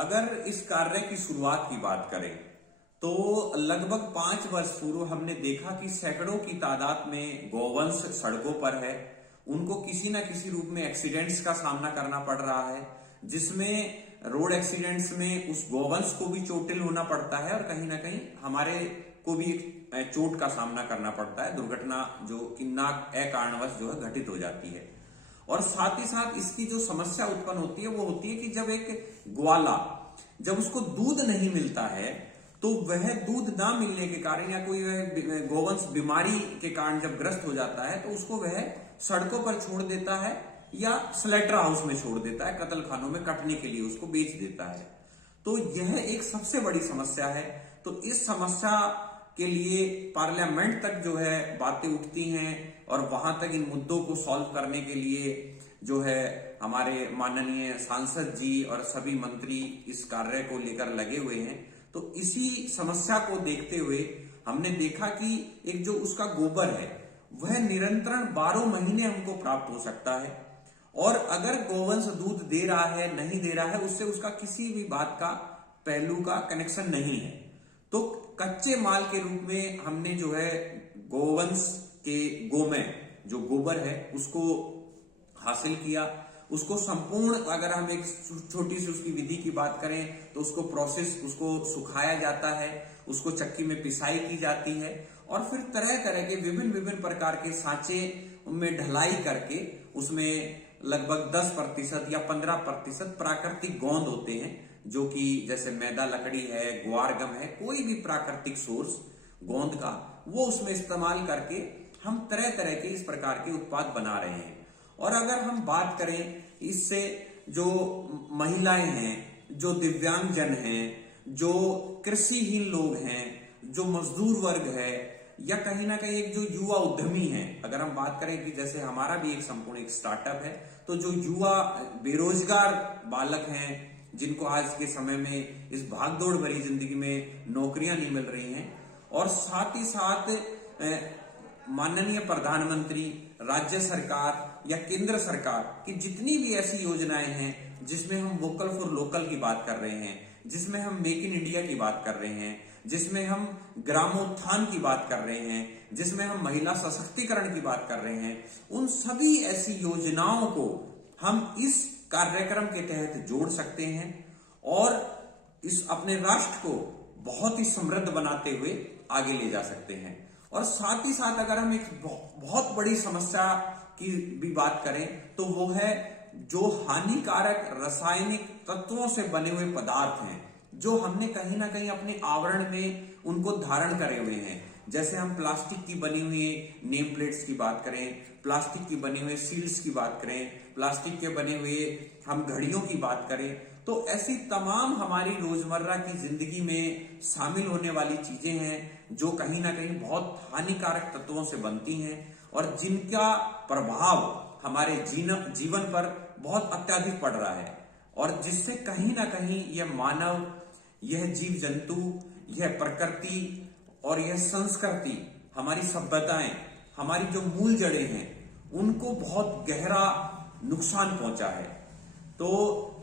अगर इस कार्य की शुरुआत की बात करें तो लगभग 5 वर्ष पूर्व हमने देखा कि सैकड़ों की तादाद में गौवंश सड़कों पर है। उनको किसी न किसी रूप में एक्सीडेंट्स का सामना करना पड़ रहा है, जिसमें रोड एक्सीडेंट्स में उस गौवंश को भी चोटिल होना पड़ता है और कहीं ना कहीं हमारे को भी चोट का सामना करना पड़ता है। दुर्घटना जो कि ना अकारणवश जो है घटित हो जाती है। और साथ ही साथ इसकी जो समस्या उत्पन्न होती है वो होती है कि जब एक ग्वाला जब उसको दूध नहीं मिलता है तो वह दूध ना मिलने के कारण या कोई वह गोवंश बीमारी के कारण जब ग्रस्त हो जाता है तो उसको वह सड़कों पर छोड़ देता है या स्लेटर हाउस में छोड़ देता है, कत्ल खानों में कटने के लिए उसको बेच देता है। तो यह एक सबसे बड़ी समस्या है। तो इस समस्या के लिए पार्लियामेंट तक जो है बातें उठती हैं और वहां तक इन मुद्दों को सॉल्व करने के लिए जो है हमारे माननीय सांसद जी और सभी मंत्री इस कार्य को लेकर लगे हुए हैं। तो इसी समस्या को देखते हुए हमने देखा कि एक जो उसका गोबर है वह निरंतरण 12 महीने हमको प्राप्त हो सकता है। और अगर गोवंश दूध दे रहा है नहीं दे रहा है उससे उसका किसी भी बात का पहलू का कनेक्शन नहीं है। तो कच्चे माल के रूप में हमने जो है गोवंश के गोमय जो गोबर है उसको हासिल किया। उसको संपूर्ण अगर हम एक छोटी सी उसकी विधि की बात करें तो उसको प्रोसेस उसको सुखाया जाता है, उसको चक्की में पिसाई की जाती है और फिर तरह तरह के विभिन्न प्रकार के सांचे में ढलाई करके उसमें लगभग 10% या 15% प्राकृतिक गोंद होते हैं, जो कि जैसे मैदा लकड़ी है, ग्वारगम है, कोई भी प्राकृतिक सोर्स गोंद का वो उसमें इस्तेमाल करके हम तरह तरह के इस प्रकार के उत्पाद बना रहे हैं। और अगर हम बात करें इससे जो महिलाएं हैं, जो दिव्यांगजन हैं, जो कृषिहीन लोग हैं, जो मजदूर वर्ग है या कहीं ना कहीं एक जो युवा उद्यमी है, अगर हम बात करें कि जैसे हमारा भी एक संपूर्ण एक स्टार्टअप है, तो जो युवा बेरोजगार बालक हैं जिनको आज के समय में इस भागदौड़ भरी जिंदगी में नौकरियां नहीं मिल रही हैं, और साथ ही साथ माननीय प्रधानमंत्री, राज्य सरकार या केंद्र सरकार की जितनी भी ऐसी योजनाएं हैं जिसमें हम वोकल फॉर लोकल की बात कर रहे हैं, जिसमें हम मेक इन इंडिया की बात कर रहे हैं, जिसमें हम ग्रामोत्थान की बात कर रहे हैं, जिसमें हम महिला सशक्तिकरण की बात कर रहे हैं, उन सभी ऐसी योजनाओं को हम इस कार्यक्रम के तहत जोड़ सकते हैं और इस अपने राष्ट्र को बहुत ही समृद्ध बनाते हुए आगे ले जा सकते हैं। और साथ ही साथ अगर हम एक बहुत बड़ी समस्या की भी बात करें तो वो है जो हानिकारक रासायनिक तत्वों से बने हुए पदार्थ हैं जो हमने कहीं ना कहीं अपने आवरण में उनको धारण करे हुए हैं। जैसे हम प्लास्टिक की बनी हुई नेम प्लेट्स की बात करें, प्लास्टिक की बनी हुई सील्स की बात करें, प्लास्टिक के बने हुए हम घड़ियों की बात करें, तो ऐसी तमाम हमारी रोजमर्रा की जिंदगी में शामिल होने वाली चीजें हैं जो कहीं ना कहीं बहुत हानिकारक तत्वों से बनती हैं और जिनका प्रभाव हमारे जीवन पर बहुत अत्यधिक पड़ रहा है और जिससे कहीं ना कहीं यह मानव, यह जीव जंतु, यह प्रकृति और यह संस्कृति, हमारी सभ्यताएं, हमारी जो मूल जड़ें हैं उनको बहुत गहरा नुकसान पहुंचा है। तो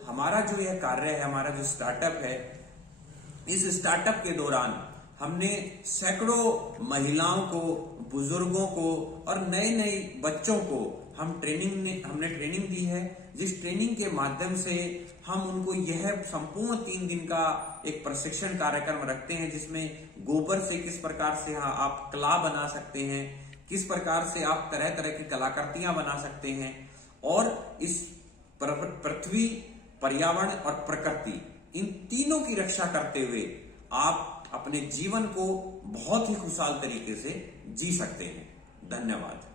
हमारा जो यह कार्य है, हमारा जो स्टार्टअप है, इस स्टार्टअप के दौरान हमने सैकड़ों महिलाओं को, बुजुर्गों को और नए नए बच्चों को हमने ट्रेनिंग दी है, जिस ट्रेनिंग के माध्यम से हम उनको यह संपूर्ण 3 दिन का एक प्रशिक्षण कार्यक्रम रखते हैं जिसमें गोबर से किस प्रकार से आप कला बना सकते हैं, किस प्रकार से आप तरह तरह की कलाकृतियां बना सकते हैं और इस पृथ्वी, पर्यावरण और प्रकृति, इन तीनों की रक्षा करते हुए आप अपने जीवन को बहुत ही खुशहाल तरीके से जी सकते हैं। धन्यवाद।